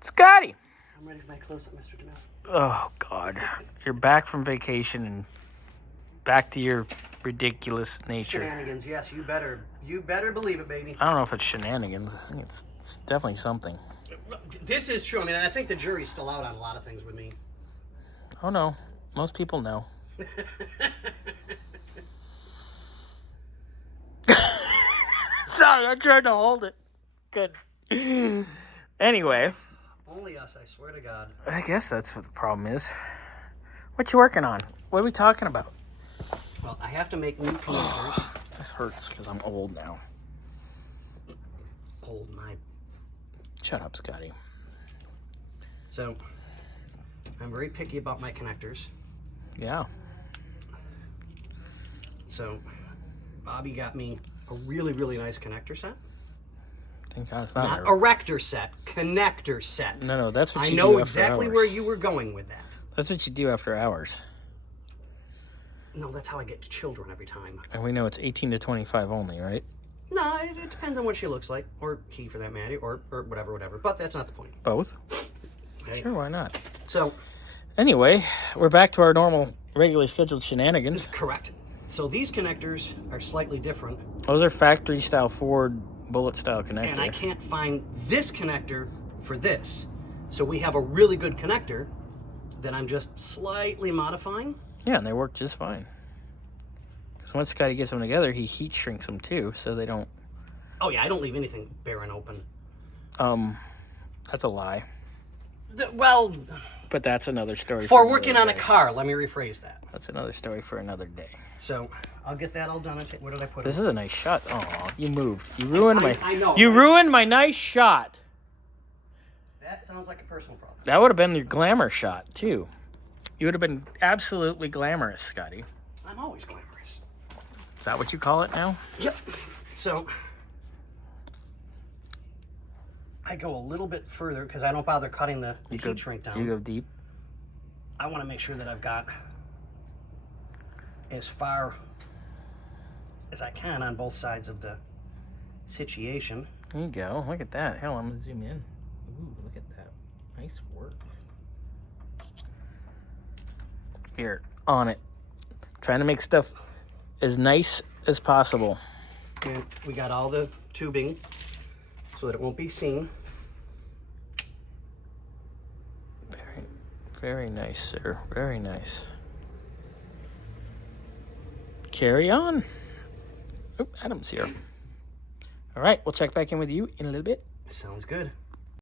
Scotty! I'm ready for my close-up, Mr. DeMille. Oh, God. You're back from vacation and back to your ridiculous nature. Shenanigans, yes, you better believe it, baby. I don't know if it's shenanigans. I think it's definitely something. This is true. I mean, I think the jury's still out on a lot of things with me. Oh, no. Most people know. Sorry, I tried to hold it. Good. Anyway. Only us, I swear to God. I guess that's what the problem is. What you working on? What are we talking about? Well, I have to make new connectors. This hurts because I'm old now. Old my... Shut up, Scotty. So, I'm very picky about my connectors. Yeah. So, Bobby got me a really, really nice connector set. Thank God it's Not erector set, connector set. No, that's what I you do know after exactly hours. where you were going with that. That's what you do after hours. No, that's how I get to children every time. And we know it's 18 to 25 only, right? No, it depends on what she looks like, or he for that matter, or whatever. But that's not the point. Both? Okay? Sure, why not? So, anyway, we're back to our normal, regularly scheduled shenanigans. correct. So these connectors are slightly different. Those are factory-style Ford bullet-style connector. And I can't find this connector for this. So we have a really good connector that I'm just slightly modifying. Yeah, and they work just fine. Because once Scotty gets them together, he heat shrinks them too, so they don't... Oh yeah, I don't leave anything bare and open. That's a lie. Well... But that's another story for another working on a day. car, let me rephrase that. That's another story for another day. So, I'll get that all done. Where did I put it? This is a nice shot. Oh, you moved. You ruined my... I know. You ruined my nice shot. That sounds like a personal problem. That would have been your glamour shot, too. You would have been absolutely glamorous, Scotty. I'm always glamorous. Is that what you call it now? Yep. So, I go a little bit further because I don't bother cutting the heat shrink down. You go deep? I want to make sure that I've got as far as I can on both sides of the situation. There you go. Look at that. Hell, I'm going to zoom in. Ooh, look at that. Nice work. Here, on it. Trying to make stuff as nice as possible. And we got all the tubing so that it won't be seen. Very, very nice, sir. Very nice. Carry on. Oop, Adam's here. All right, we'll check back in with you in a little bit. Sounds good.